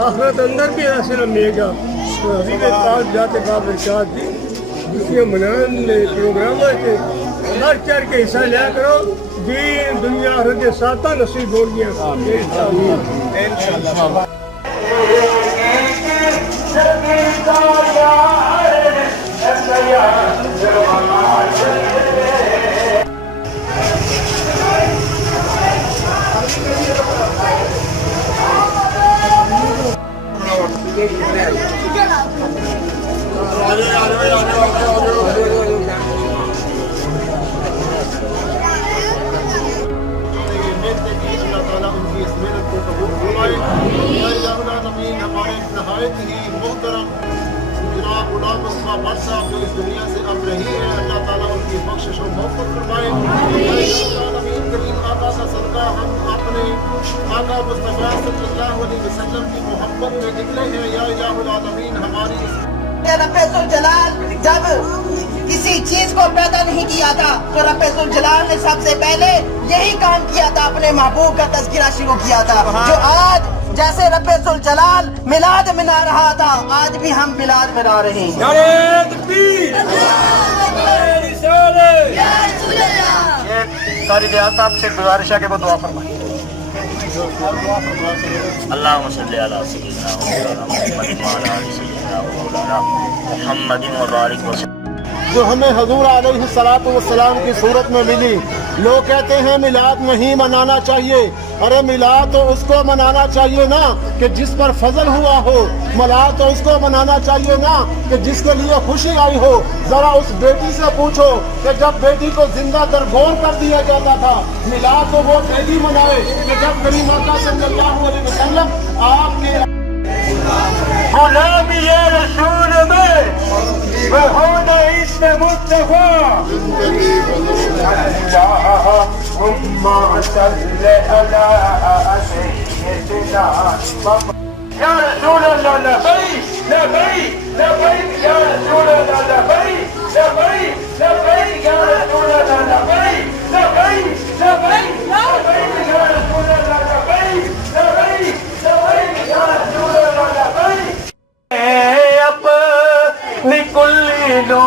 آخرت اندر بھی ایسے نہ ملے گا. حبیب پاک ذات پاک ارشاد دی خوشیاں منانے پروگراموں سے بڑھ چڑھ کے حصہ لیا کرو. دین دنیا آخرت کے ساتھ نصیب ہو گیا. انشاءاللہ. ہمارے نہایت ہی محترم جناب غلام مصطفیٰ بٹ صاحب جو اس دنیا سے اب رہی ہے، اللہ تعالیٰ ان کی بخشش و مغفرت فرمائے. کریم آقا کا صدقہ ہم اپنے آقا مصطفیٰ صلی اللہ علیہ وسلم کی محبت میں نکلے ہیں. یا الہ العالمین ہماری رب ذوالجلال جب کسی چیز کو پیدا نہیں کیا تھا تو رب ذوالجلال نے سب سے پہلے یہی کام کیا تھا، اپنے محبوب کا تذکرہ شروع کیا تھا. جو آج جیسے رب ذوالجلال میلاد منا رہا تھا، آج بھی ہم میلاد منا رہے ہیں. قاری ریاض صاحب سے گزارش ہے کہ وہ دعا فرمائیں. اللہم صلی علی سیدنا محمد وعلی آل سیدنا مولانا محمد مبارک وسلم. جو ہمیں حضور علیہ الصلوۃ والسلام کی صورت میں ملی. لوگ کہتے ہیں میلاد نہیں منانا چاہیے. ارے میلاد تو اس کو منانا چاہیے نا کہ جس پر فضل ہوا ہو. میلاد تو اس کو منانا چاہیے نا کہ جس کے لیے خوشی آئی ہو. ذرا اس بیٹی سے پوچھو کہ جب بیٹی کو زندہ درگور کر دیا جاتا تھا، میلاد تو وہ بیٹی منائے کہ جب کریم آقا صلی اللہ علیہ وسلم آپ کے غلامی رسول میں ہونا اس مصطفیٰ. اللہم صل علی سیدنا یا رسول اللہ. لبیک لبیک لبیک یا رسول اللہ. لبیک لبیک لبیک یا رسول اللہ. لبیک لبیک لبیک لبیک یا رسول اللہ. لبیک لبیک لبیک یا رسول اللہ. لبیک اپنی کلی لو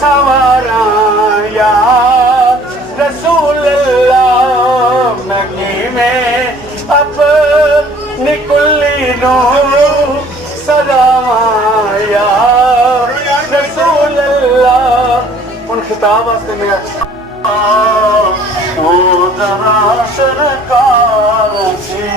سوارا یا رسول اللہ. نگی میں اپنی کلی لو سلاما یا رسول اللہ. ان خطاب واسطے میں تو ذرا سرکار سے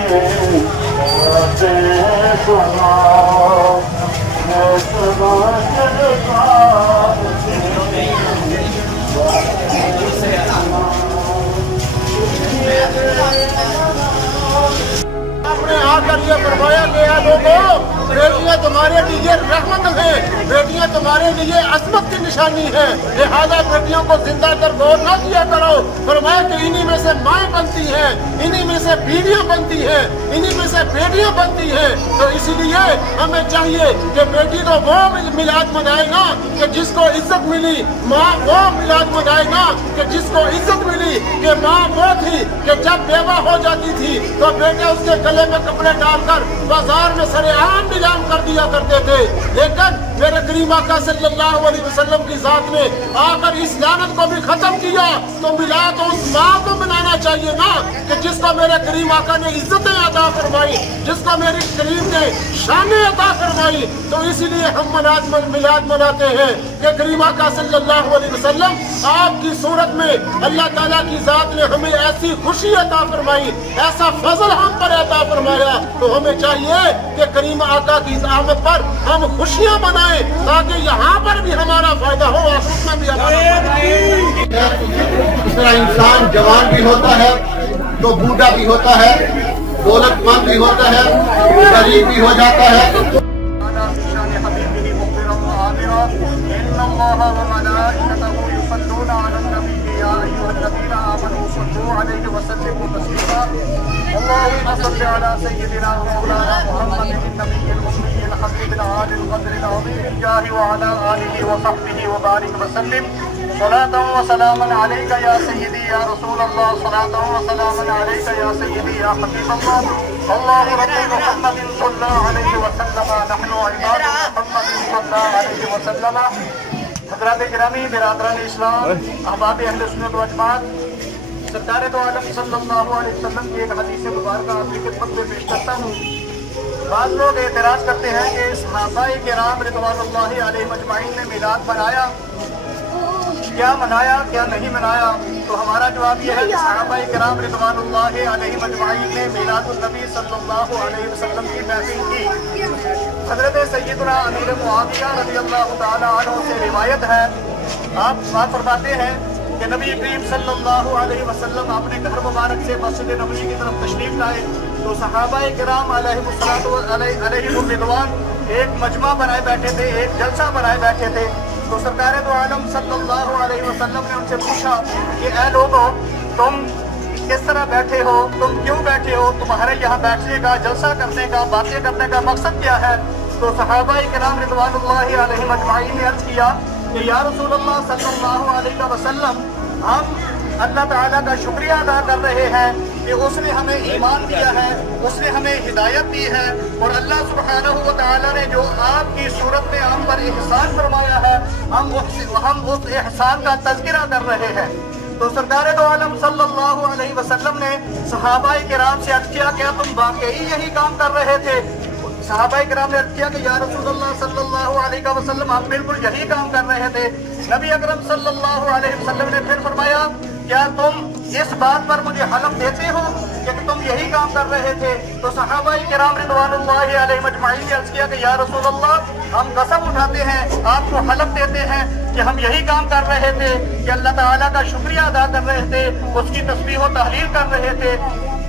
اپنے آ کر یہ فرمایا گیا لوگوں، بیٹیاں تمہارے لیے رحمت ہیں، بیٹیاں تمہارے لیے عظمت کی نشانی ہے. لہذا بیٹیوں کو زندہ درگور نہ کیا کرو. فرمایا کہ انہی میں سے مائیں بنتی ہیں، انہی میں سے بیویاں بنتی ہیں، انہی میں سے بیٹیاں بنتی ہیں. تو اسی لیے ہمیں چاہیے کہ بیٹی تو وہ میلاد منائے گا کہ جس کو عزت ملی. ماں وہ میلاد منائے گا کہ جس کو عزت ملی. کہ ماں وہ تھی کہ جب بیوہ ہو جاتی تھی تو بیٹے اس کے گلے میں کپڑے ڈال کر بازار میں سرے عام نیلام کر دیا کرتے تھے. لیکن میرے کریم آقا صلی اللہ علیہ وسلم کی ذات نے آ کر اس لعنت کو بھی ختم کیا. تو میلاد تو اس ماں کو منانا چاہیے نا کہ جس کو میرے کریم آقا نے عزتیں عطا فرمائی، جس کو میرے کریم نے شانیں عطا فرمائی. تو اسی لیے ہم میلاد مناتے ہیں کہ کریم آقا صلی اللہ علیہ وسلم آپ کی صورت میں اللہ تعالیٰ کی ذات نے ہمیں ایسی خوشی عطا فرمائی، ایسا فضل ہم پر عطا فرمایا. تو ہمیں چاہیے کہ کریم آقا کی آمد پر ہم خوشیاں منائیں تاکہ یہاں پر بھی ہمارا فائدہ ہو اور اس میں بھی اس طرح انسان جوان بھی ہوتا ہے تو بوڑھا بھی ہوتا ہے، دولت مند بھی ہوتا ہے، غریب بھی ہو جاتا ہے. اللهم صل على سيدنا مولانا محمد النبي الأمي الحبيب العالي القدر العظيم الجاه وعلى آله وصحبه وبارك وسلم. صلاة وسلاما عليك يا سيدي يا رسول الله صلاة وسلاما عليك يا سيدي يا حبيب الله الله رب محمد صلى الله عليه وسلم نحن عباد محمد صلى الله عليه وسلم حضرات گرامی برادران اسلام احباب اہل سنت و جماعت سرکار دو عالم صلی اللہ علیہ وسلم کی ایک حدیث مبارکہ آپ کی خدمت میں پیش کرتا ہوں. بعض لوگ اعتراض کرتے ہیں کہ صحابہ کرام رضوان اللہ علیہ مجمعین نے میلاد منایا، کیا منایا کیا نہیں منایا؟ تو ہمارا جواب یہ ہے کہ صحابہ کرام رضوان اللہ علیہ مجمعین نے میلاد النبی صلی اللہ علیہ وسلم کی محفل کی. حضرت سیدنا امیر معاویہ رضی اللہ تعالی عنہ سے روایت ہے، آپ فرماتے ہیں کہ نبی کریم صلی اللہ علیہ وسلم اپنے گھر مبارک سے مسجد نبوی کی طرف تشریف لائے تو صحابہ کرام علیہم الرضوان ایک مجمع بنائے بیٹھے تھے، ایک جلسہ بنائے بیٹھے تھے. تو سرکار دو عالم صلی اللہ علیہ وسلم نے ان سے پوچھا کہ اے لوگوں، تم کس طرح بیٹھے ہو، تم کیوں بیٹھے ہو، تمہارے یہاں بیٹھنے کا، جلسہ کرنے کا، باتیں کرنے کا مقصد کیا ہے؟ تو صحابہ کرام رضوان اللہ علیہ مجمعین نے عرض کیا کہ یا رسول اللہ صلی اللہ علیہ وسلم، ہم اللہ تعالیٰ کا شکریہ ادا کر رہے ہیں کہ اس نے ہمیں ایمان دیا ہے، اس نے ہمیں ہدایت دی ہے، اور اللہ سبحانہ و تعالیٰ نے جو آپ کی صورت میں ہم پر احسان فرمایا ہے، ہم اس احسان کا تذکرہ کر رہے ہیں. تو سرکار دو عالم صلی اللہ علیہ وسلم نے صحابہ کرام سے عرض کیا کیا تم واقعی یہی کام کر رہے تھے؟ صحابہ کرام نے عرض کیا کہ یا رسول اللہ صلی اللہ علیہ وسلم ہم بالکل یہی کام کر رہے تھے. نبی اکرم صلی اللہ علیہ وسلم نے پھر فرمایا کیا تم اس بات پر مجھے حلف دیتے ہو کہ تم یہی کام کر رہے تھے؟ تو صحابہ کرام رضوان اللہ علیہ مجمعین نے عرض کیا کہ یا رسول اللہ ہم قسم اٹھاتے ہیں، آپ کو حلف دیتے ہیں کہ ہم یہی کام کر رہے تھے، کہ اللہ تعالیٰ کا شکریہ ادا کر رہے تھے، اس کی تسبیح و تحلیل کر رہے تھے.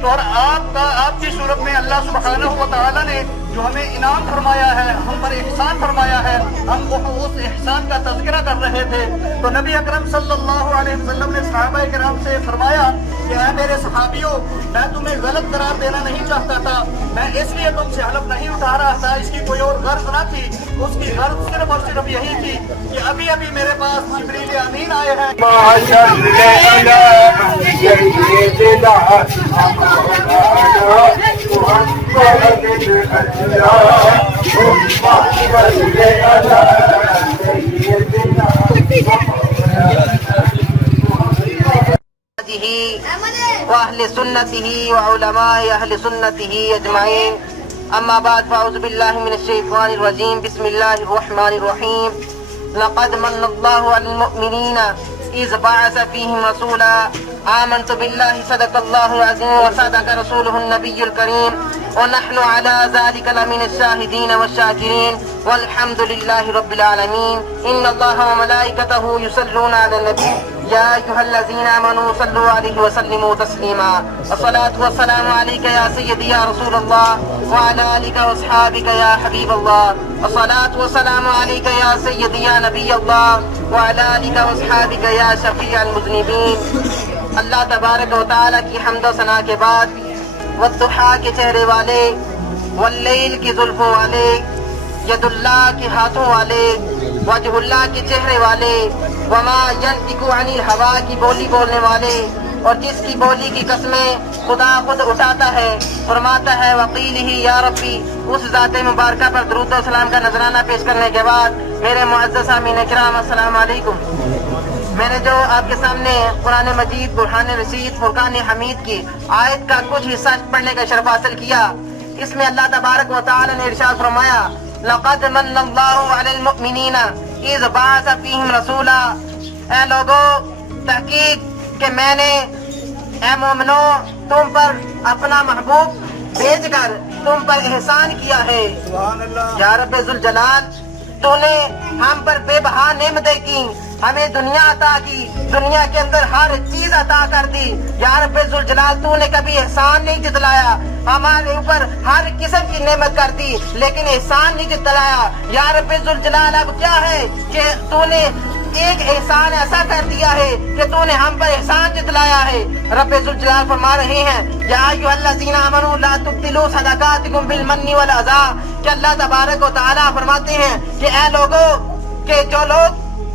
اور آپ کی صورت میں اللہ سبحانہ و تعالیٰ نے جو ہمیں انعام فرمایا ہے، ہم پر احسان فرمایا ہے، ہم اس احسان کا تذکرہ کر رہے تھے. تو نبی اکرم صلی اللہ علیہ وسلم نے صحابہ کرام سے فرمایا کہ اے میرے صحابیوں، میں تمہیں غلط قرار دینا نہیں چاہتا تھا، میں اس لیے تم سے حلف نہیں اٹھا رہا تھا، اس کی کوئی اور غرض نہ تھی. اس کی غرض صرف اور صرف یہی تھی کہ ابھی ابھی میرے پاس جبریل امین آئے ہیں. وأهل سنته وعلماء أهل سنته أجمعين. أما بعد فأعوذ بالله من الشيطان الرجيم. بسم الله الرحمن الرحيم. لقد من الله على المؤمنين إذ بعث فيهم رسولا آمنت بالله صدق الله العظيم وصدق رسوله النبي الكريم ونحن على ذلك لمن الشاهدين والشاكرين والحمد لله رب العالمين. إن الله وملائكته يصلون على النبي يا أيها الذين آمنوا صلوا عليه وسلموا تسليما. الصلاة والسلام عليك يا سيدي يا رسول الله وعلى آلك وأصحابك يا حبيب الله. الصلاة والسلام عليك يا سيدي يا نبي الله وعلى آلك وأصحابك يا شفيع المذنبين. اللہ تبارک و تعالیٰ کی حمد و ثنا کے بعد والضحیٰ کے چہرے والے، واللیل کی زلفوں والے، ید اللہ کے ہاتھوں والے، وجہ اللہ کے چہرے والے، وما ینطق عن الہویٰ کی بولی بولنے والے، اور جس کی بولی کی قسمیں خدا خود اٹھاتا ہے، فرماتا ہے وقیلہ یا ربی. اس ذات مبارکہ پر درود و سلام کا نذرانہ پیش کرنے کے بعد میرے معزز سامعین کرام السلام علیکم. میں نے جو آپ کے سامنے قرآن مجید برہان رشید فرقان حمید کی آیت کا کچھ حصہ پڑھنے کا شرف حاصل کیا، اس میں اللہ تبارک و تعالی نے ارشاد فرمایا لقد من اللہ علی المؤمنین اذ بعث فیہم رسولا. اے لوگو، تحقیق کہ میں نے اے مومنو تم پر اپنا محبوب بھیج کر تم پر احسان کیا ہے. یا رب ذوالجلال، تو نے ہم پر بے بہا نعمتیں کی، ہمیں دنیا عطا کی، دنیا کے اندر ہر چیز عطا کر دی. یا رب ذوالجلال، تو نے کبھی احسان نہیں جتلایا، ہمارے اوپر ہر قسم کی نعمت کر دی لیکن احسان نہیں جتلایا. یا رب ذوالجلال، اب کیا ہے کہ تو نے ایک احسان ایسا کر دیا ہے کہ تو نے ہم پر احسان جتلایا ہے. رب ذوالجلال فرما رہے ہیں یا ایھا الذین آمنوا لا تبطلوا صدقاتکم بالمن والعذا، کہ اللہ تبارک و تعالیٰ فرماتے ہیں کہ اے لوگوں، کہ جو لوگ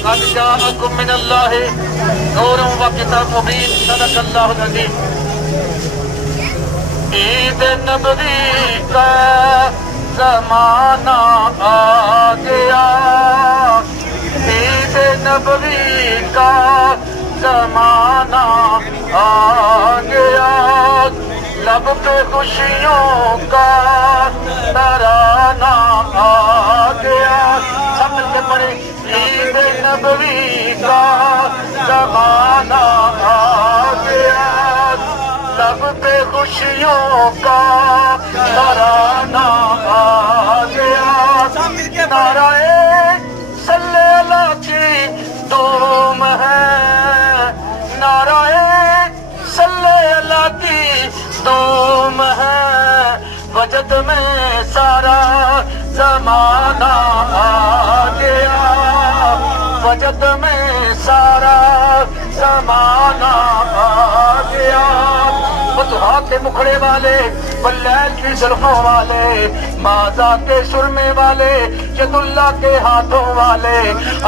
قد جاءكم من الله نور وكتاب مبين صدق الله العظيم۔ عید نبوی کا زمانہ آ گیا، عید نبوی کا زمانہ آ گیا، لب پہ خوشیوں کا ترانہ آ گیا۔ سب مل کے پڑھیں عید نبوی کا زمانہ آ گیا، لب پہ خوشیوں کا ترانہ آ گیا، نعرہ صلی اللہ کی دوم ہے، نعرہ صلی اللہ کی دوم ہے، وجد میں سارا زمانہ آ گیا، وجد میں سارا زمانہ آ گیا۔ فتوحات کے مکھڑے والے، واللیل کی زلفوں والے، ماذا کے سرمے والے، ید اللہ کے ہاتھوں والے،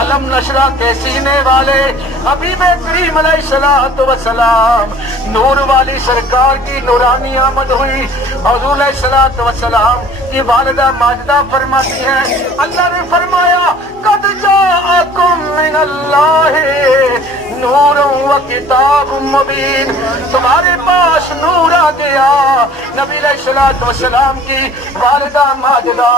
علم نشرہ کے سینے والے، حبیب کریم علیہ الصلوۃ والسلام، نور والی سرکار کی نورانی آمد ہوئی۔ حضور علیہ الصلوۃ والسلام کی والدہ ماجدہ فرماتی ہیں اللہ نے فرمایا قد جاءکم من اللہ نور و کتاب مبین، تمہارے پاس نور آ گیا۔ نبی علیہ الصلوۃ والسلام کی والدہ ماجدہ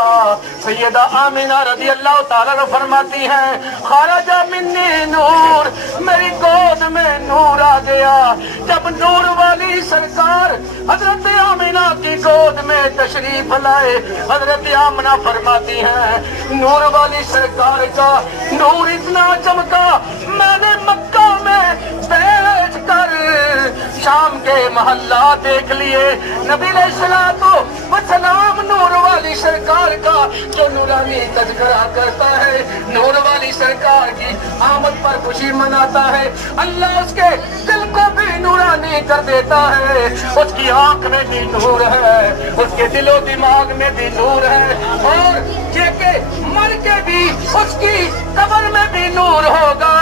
سیدہ آمینہ رضی اللہ تعالیٰ عنہ فرماتی ہیں خرج منی نور، میری گود میں نور آ گیا۔ جب نور والی سرکار حضرت آمینہ کی گود میں تشریف لائے، حضرت آمینہ فرماتی ہیں نور والی سرکار کا نور اتنا چمکا میں نے مکہ میں بیٹھ کر شام کے محلات دیکھ لیے۔ نبی علیہ الصلوۃ والسلام نور والی سرکار کا جو نورانی تذکرہ کرتا ہے، نور والی سرکار کی آمد پر خوشی مناتا ہے، اللہ اس کے دل کو بھی نورانی کر دیتا ہے، اس کی آنکھ میں بھی نور ہے، اس کے دل و دماغ میں بھی نور ہے، اور یہ کہ مر کے بھی اس کی قبر میں بھی نور ہوگا۔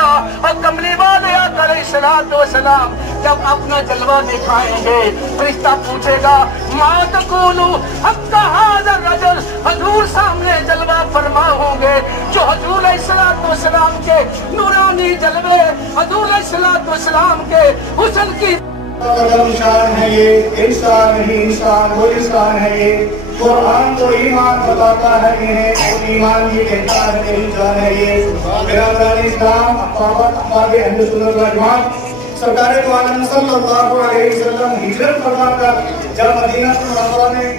اور کملی والے آقا علیہ الصلوۃ والسلام جب اپنا جلوہ دکھائیں گے فرشتہ پوچھے گا ما تقول حق ھذا الرجل، حضور سامنے جلوہ فرما ہوں گے جو حضور علیہ الصلوۃ والسلام کے نورانی جلوے، حضور علیہ الصلوۃ والسلام کے حسن کی قدم شان ہے یہ، انسان نہیں انسان وہ انسان ہے یہ، قرآن تو ایمان بتاتا ہے انہیں اور ایمان یہ کہتا ہے کہ انسان ہے یہ۔ برادران اسلام، احباب اہل سنت والجماعت، سرکار دو عالم صلی اللہ علیہ وسلم ہجرت فرما کر جب مدینہ منورہ میں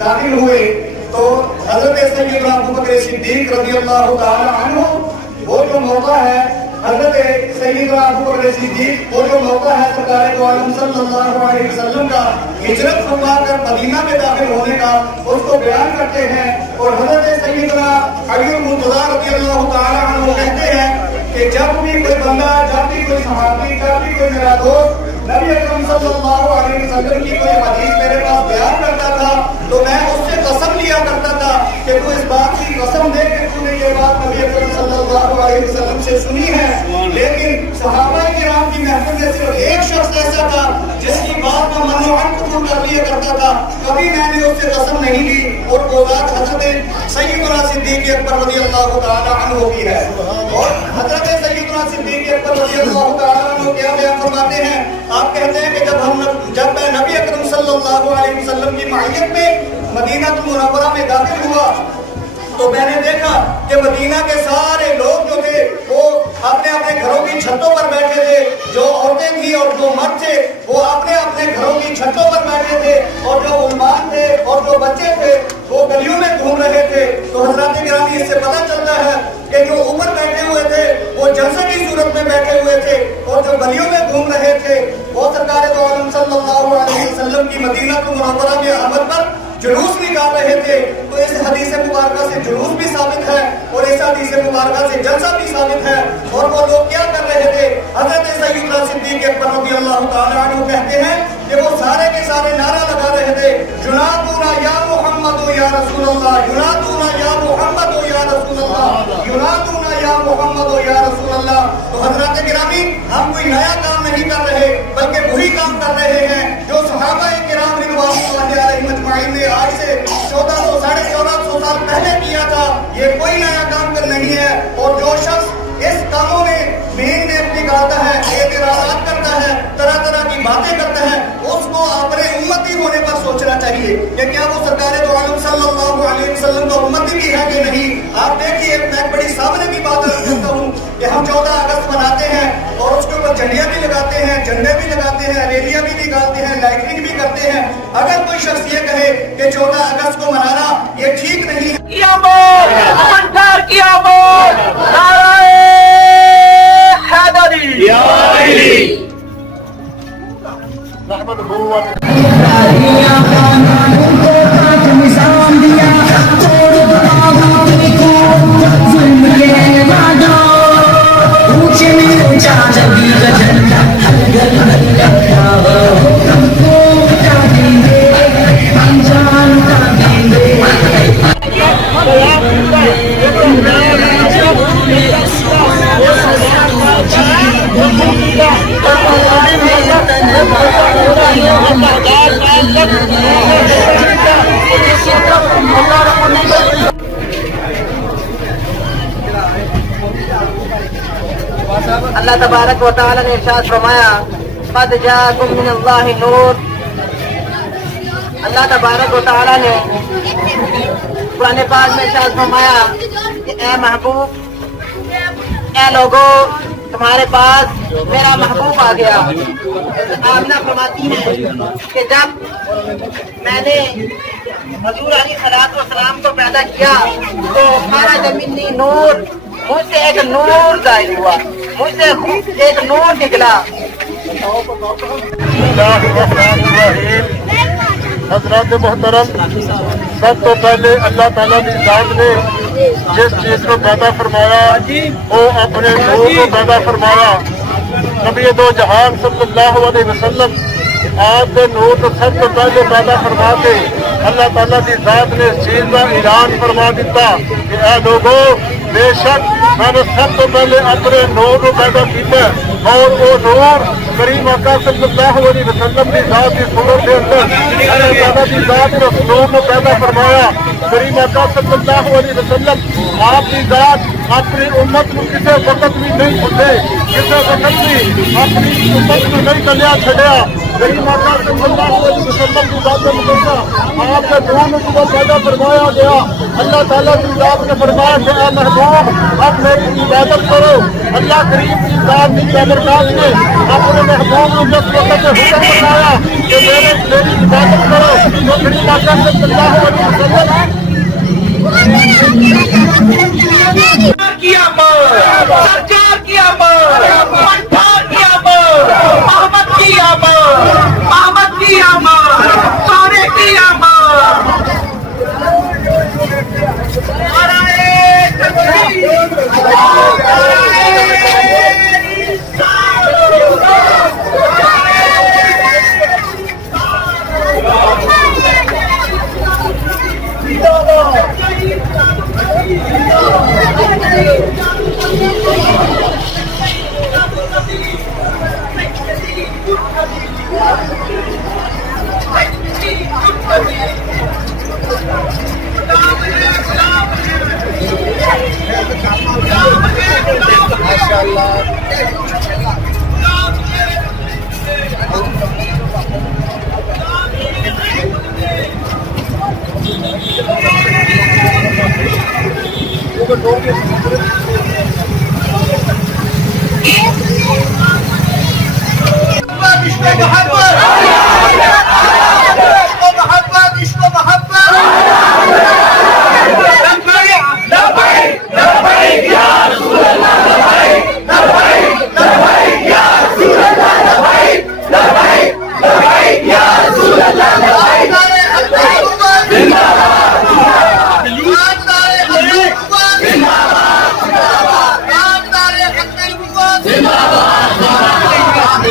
داخل ہوئے تو حضرت سیدنا ابوبکر صدیق رضی اللہ تعالی عنہ وہ جو موقع ہے، حضرت سیدنا ابوبکر صدیق وہ جو موقع ہے سرکار دو عالم صلی اللہ علیہ وسلم کا ہجرت فرما کر مدینہ میں داخل ہونے کا، اس کو بیان کرتے ہیں۔ اور حضرت سیدنا علی المرتضیٰ رضی اللہ تعالی عنہ کہتے ہیں کہ جب بھی کوئی بندہ، جب بھی کوئی صحابی، جب بھی کوئی میرا دوست نبی اکرم صلی اللہ علیہ وسلم کی کوئی حدیث میرے پاس بیان کرتا تھا تو میں اس سے قسم لیا کرتا تھا کہ تو اس بات کی قسم دے کہ تو نے یہ بات نبی اکرم صلی اللہ علیہ وسلم سے سنی ہے، لیکن صحابہ کرام کی محفل میں صرف ایک شخص ایسا تھا جس کی بات کا من و عن قبول کر لیا کرتا تھا، کبھی میں نے اس سے قسم نہیں لی، اور وہ ذات حضرت سیدنا صدیق اکبر رضی اللہ تعالی عنہ کی ہے۔ اور حضرت سیدنا صدیق اکبر رضی اللہ تعالی عنہ کیا بیان فرماتے ہیں، آپ کہتے ہیں کہ جب میں نبی اکرم صلی اللہ علیہ وسلم کی معیت میں مدینہ المنورہ میں داخل ہوا تو میں نے دیکھا کہ مدینہ کے سارے لوگ جو تھے وہ اپنے اپنے گھروں کی چھتوں پر بیٹھے تھے، جو عورتیں تھیں اور جو مرد تھے وہ اپنے اپنے گھروں کی چھتوں پر بیٹھے تھے، اور جو غلمان تھے اور جو بچے تھے وہ گلیوں میں گھوم رہے تھے۔ تو حضرات گرامی اس سے پتہ چلتا ہے کہ جو اوپر بیٹھے ہوئے تھے وہ جلسے کی صورت میں بیٹھے ہوئے تھے، اور جو گلیوں میں گھوم رہے تھے وہ سرکار دو عالم صلی اللہ علیہ وسلم کی مدینہ المنورہ میں آمد پر جلوس نکال رہے تھے۔ تو اس حدیث مبارکہ سے جلوس بھی ثابت ہے اور اس حدیث مبارکہ سے جلسہ بھی ثابت ہے۔ اور وہ لوگ کیا کر رہے تھے؟ حضرت سیدنا صدیق اکبر رضی اللہ تعالی عنہ کہتے ہیں کہ وہ سارے کے سارے نعرہ لگا رہے تھے، ینادونا یا محمد یا رسول اللہ، ینادونا یا محمد یا رسول اللہ، ینادونا یا محمد یا رسول اللہ۔ تو حضرات گرامی، ہم کوئی نیا کام نہیں کر رہے بلکہ وہی کام کر رہے ہیں جو صحابہ کرام رضوان اللہ علیہم اجمعین نے آج سے 1400 سال پہلے کیا تھا۔ یہ کوئی نیا کام کر نہیں ہے، اور جو شخص اس کاموں میں محنت اپنی کرتا ہے، اعتراضات کرتا ہے، طرح طرح کی باتیں کرتا ہے، اس کو اپنے امتی ہونے پر سوچنا چاہیے کہ کیا وہ سرکار دو عالم صلی اللہ علیہ وسلم کا امتی بھی ہے کہ نہیں۔ آپ دیکھیے، میں بڑی سامنے کی بات کرتا ہوں کہ ہم 14 اگست مناتے ہیں اور اس کے اوپر جھنڈیاں بھی لگاتے ہیں، جھنڈے بھی لگاتے ہیں، ریلیاں بھی نکالتے ہیں، لائٹنگ بھی کرتے ہیں۔ اگر کوئی شخص یہ کہے کہ 14 اگست کو منانا یہ ٹھیک نہیں ہے، اللہ تبارک و تعالی نے ارشاد فرمایا قد جاءکم من اللہ نور۔ اللہ تبارک و تعالی نے قرآن پاک میں ارشاد فرمایا کہ اے محبوب، اے لوگو، تمہارے پاس میرا محبوب آ گیا۔ آمنہ فرماتی ہے کہ جب میں نے حضور علیہ السلام کو پیدا کیا تو خرج منی نور، مجھ سے ایک نور ظاہر ہوا، مجھ سے ایک نور نکلا۔ حضرات محترم، سب تو پہلے اللہ تعالیٰ کی ذات نے جس چیز کو پیدا فرمایا وہ اپنے نور کو پیدا فرمایا۔ نبی دو جہان صلی اللہ علیہ وسلم آپ کے نور کو سب سے پہلے پیدا فرما کے اللہ تعالیٰ کی ذات نے اس چیز کا اعلان فرما دیتا کہ اے لوگوں، بے شک میں نے سب سے پہلے اپنے نور کو پیدا کیا، اور وہ نور کریم آقا صلی اللہ علیہ وسلم کی ذات کی صورت کے اندر اللہ تعالیٰ کی ذات نے اس نور کو پیدا فرمایا۔ کریم آقا صلی اللہ علیہ وسلم آپ کی ذات اپنی امت کو کسی وقت بھی نہیں چھوڑے، کسی وقت بھی اپنی امت کو نہیں دلیا چھڑیا۔ کریم آقا صلی اللہ علیہ وسلم کی ذات مقدسہ آپ کے نور کو پیدا فرمایا گیا۔ اللہ تعالیٰ کی ذات نے فرمایا کہ اے محبوب، اب میری عبادت کرو۔ اللہ کریم کی ذات کی برکات نے اپنے محبوب کو جس وقت حکم بتایا کہ میری عبادت کرو تو کریم آقا صلی اللہ علیہ وسلم کی آمد، سرکار کی آمد، منٹار کی آمد، محمد کی آمد، محمد کی آمد، سارے کی آمد۔ نعرہ تکبیر، نعرہ